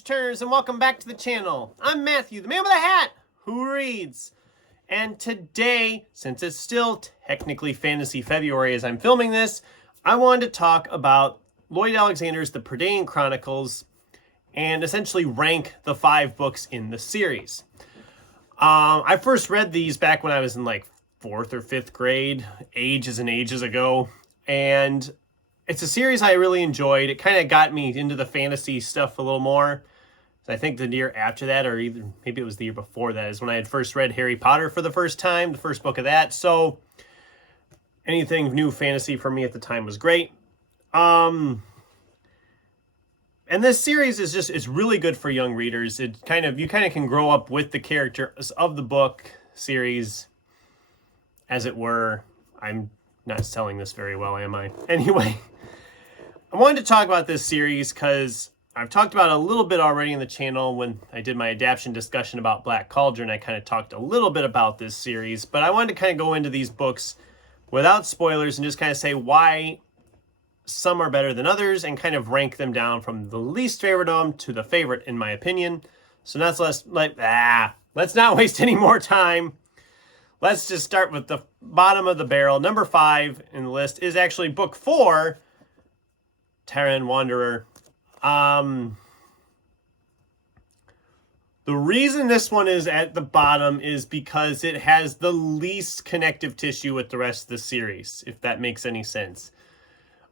page-turners, and welcome back to the channel. I'm Matthew, the man with a hat, who reads. And today, since it's still technically Fantasy February as I'm filming this, I wanted to talk about Lloyd Alexander's The Prydain Chronicles and essentially rank the 5 books in the series. I first read these back when I was in like 4th or 5th grade, ages and ages ago, and it's a series I really enjoyed. It kind of got me into the fantasy stuff a little more. I think the year after that, or either maybe it was the year before that, is when I had first read Harry Potter for the first time, the first book of that. So anything new fantasy for me at the time was great. And this series is it's really good for young readers. You kind of can grow up with the characters of the book series, as it were. I'm not selling this very well, am I? Anyway, I wanted to talk about this series because I've talked about it a little bit already in the channel. When I did my adaptation discussion about Black Cauldron, I kind of talked a little bit about this series, but I wanted to kind of go into these books without spoilers and just kind of say why some are better than others and kind of rank them down from the least favorite of them to the favorite, in my opinion. So that's let's not waste any more time. Let's just start with the bottom of the barrel. Number 5 in the list is actually book 4, Prydain Wanderer. The reason this one is at the bottom is because it has the least connective tissue with the rest of the series, if that makes any sense.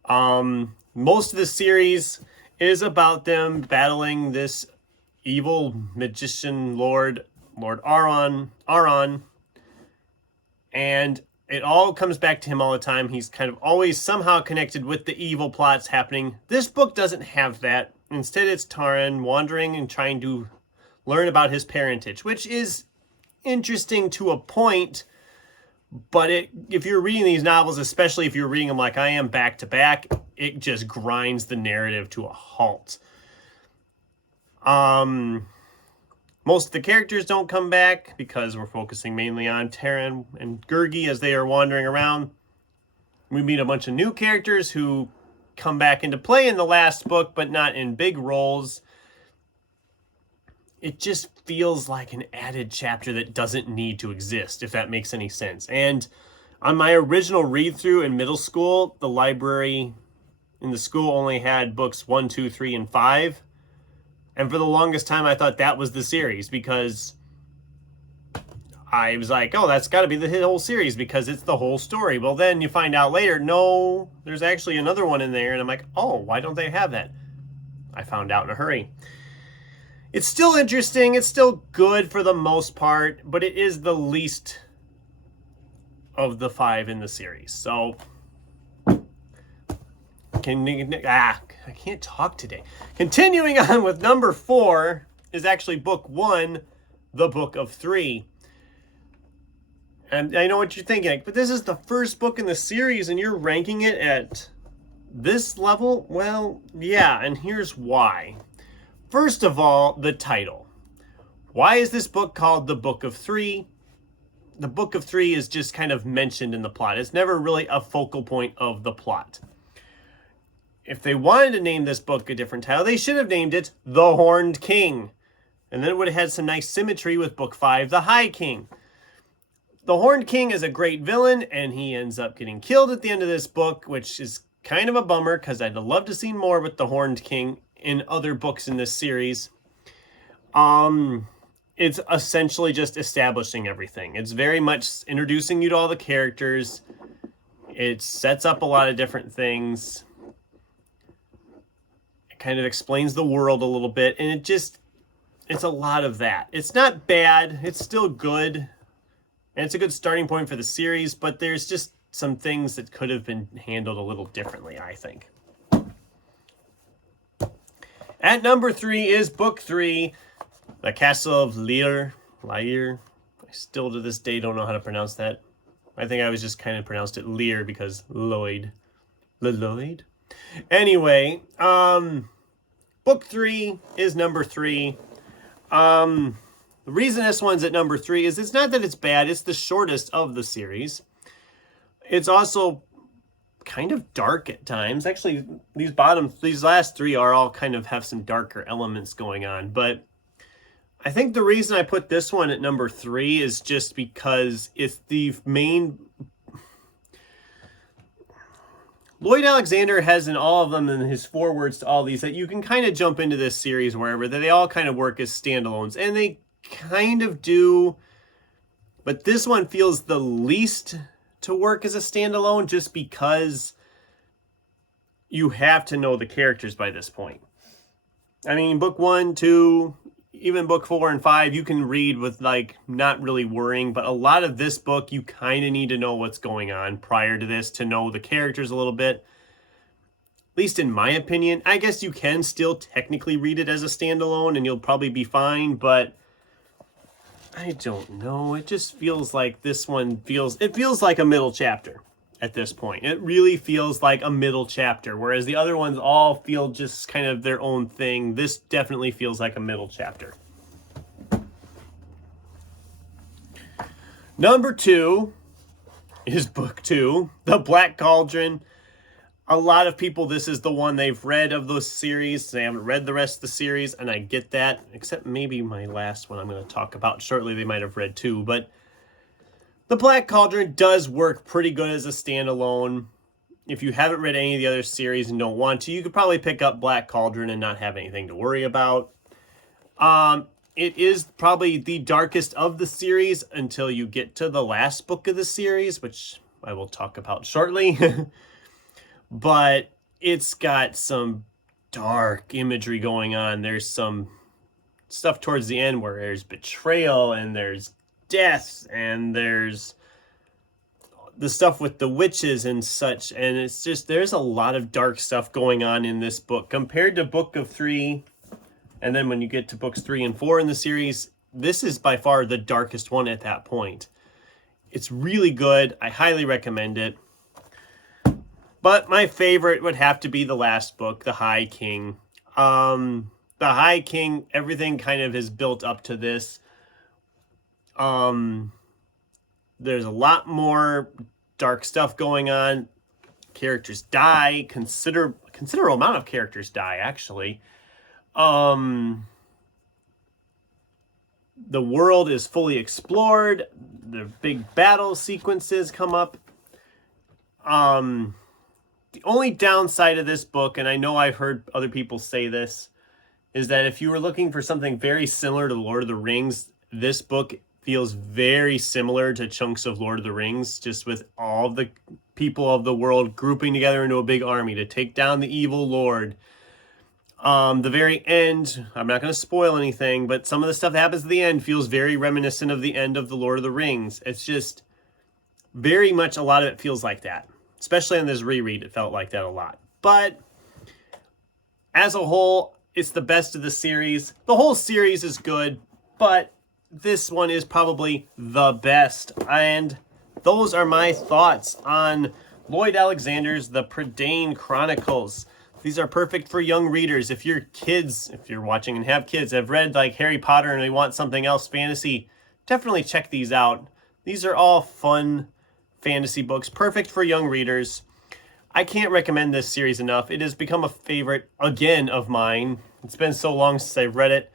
Most of the series is about them battling this evil magician Lord Aron, and it all comes back to him all the time. He's kind of always somehow connected with the evil plots happening. This book doesn't have that. Instead, it's Prydain wandering and trying to learn about his parentage, which is interesting to a point. But if you're reading these novels, especially if you're reading them like I am back to back, it just grinds the narrative to a halt. Most of the characters don't come back because we're focusing mainly on Prydain and Gurgi as they are wandering around. We meet a bunch of new characters who come back into play in the last book, but not in big roles. It just feels like an added chapter that doesn't need to exist, if that makes any sense. And on my original read-through in middle school, the library in the school only had books 1, 2, 3, and 5. And for the longest time, I thought that was the series because I was like, oh, that's got to be the whole series because it's the whole story. Well, then you find out later, no, there's actually another one in there. And I'm like, oh, why don't they have that? I found out in a hurry. It's still interesting. It's still good for the most part, but it is the least of the 5 in the series. So I can't talk today. Continuing on with number 4 is actually book 1, the book of 3. And I know what you're thinking, but this is the first book in the series and you're ranking it at this level? Well, yeah, and here's why. First of all, the title. Why is this book called the Book of 3? The Book of 3 is just kind of mentioned in the plot. It's never really a focal point of the plot. If they wanted to name this book a different title, they should have named it The Horned King. And then it would have had some nice symmetry with book 5, The High King. The Horned King is a great villain, and he ends up getting killed at the end of this book, which is kind of a bummer, because I'd love to see more with the Horned King in other books in this series. It's essentially just establishing everything. It's very much introducing you to all the characters. It sets up a lot of different things. Kind of explains the world a little bit, and it's a lot of that. It's not bad, it's still good, and it's a good starting point for the series, but there's just some things that could have been handled a little differently, I think. At number 3 is book 3, The Castle of Lyre. I still to this day don't know how to pronounce that. I think I was just kind of pronounced it Lear because Lloyd. Lloyd? Anyway, book 3 is number 3. The reason this one's at number 3 is it's not that it's bad, it's the shortest of the series. It's also kind of dark at times. Actually, these last three are all kind of have some darker elements going on. But I think the reason I put this one at number 3 is just because it's the main... Lloyd Alexander has in all of them, in his forewords to all these, that you can kind of jump into this series wherever, that they all kind of work as standalones. And they kind of do, but this one feels the least to work as a standalone just because you have to know the characters by this point. I mean, book 1, 2, even book 4 and 5, you can read with like not really worrying, but a lot of this book, you kind of need to know what's going on prior to this to know the characters a little bit. At least in my opinion. I guess you can still technically read it as a standalone and you'll probably be fine, but I don't know. It just feels like this one feels like a middle chapter at this point. It really feels like a middle chapter, whereas the other ones all feel just kind of their own thing. This definitely feels like a middle chapter. Number 2 is book 2, The Black Cauldron. A lot of people, this is the one they've read of those series. They haven't read the rest of the series, and I get that, except maybe my last one I'm going to talk about shortly they might have read too. But The Black Cauldron does work pretty good as a standalone. If you haven't read any of the other series and don't want to, you could probably pick up Black Cauldron and not have anything to worry about. It is probably the darkest of the series until you get to the last book of the series, which I will talk about shortly. But it's got some dark imagery going on. There's some stuff towards the end where there's betrayal and there's death and there's the stuff with the witches and such. And it's just, there's a lot of dark stuff going on in this book compared to book of 3. And then when you get to books 3 and 4 in the series, this is by far the darkest one at that point. It's really good. I highly recommend it. But my favorite would have to be the last book, The High King. The High King, everything kind of is built up to this. There's a lot more dark stuff going on. Characters die. Considerable amount of characters die, actually. The world is fully explored. The big battle sequences come up. The only downside of this book, and I know I've heard other people say this, is that if you were looking for something very similar to Lord of the Rings, this book feels very similar to chunks of Lord of the Rings, just with all the people of the world grouping together into a big army to take down the evil Lord. The very end, I'm not going to spoil anything, but some of the stuff that happens at the end feels very reminiscent of the end of the Lord of the Rings. It's just very much, a lot of it feels like that. Especially on this reread, it felt like that a lot. But as a whole, it's the best of the series. The whole series is good, but this one is probably the best. And those are my thoughts on Lloyd Alexander's The Prydain Chronicles. These are perfect for young readers. If your kids, if you're watching and have kids, have read like Harry Potter and they want something else fantasy, definitely check these out. These are all fun fantasy books, perfect for young readers. I can't recommend this series enough. It has become a favorite, again, of mine. It's been so long since I've read it,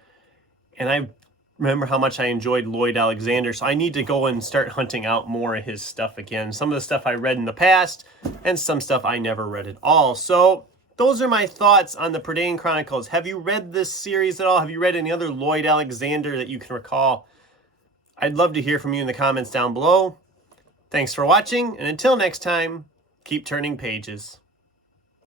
and I remember how much I enjoyed Lloyd Alexander, so I need to go and start hunting out more of his stuff again. Some of the stuff I read in the past, and some stuff I never read at all. So those are my thoughts on the Prydain Chronicles. Have you read this series at all? Have you read any other Lloyd Alexander that you can recall? I'd love to hear from you in the comments down below. Thanks for watching, and until next time, keep turning pages.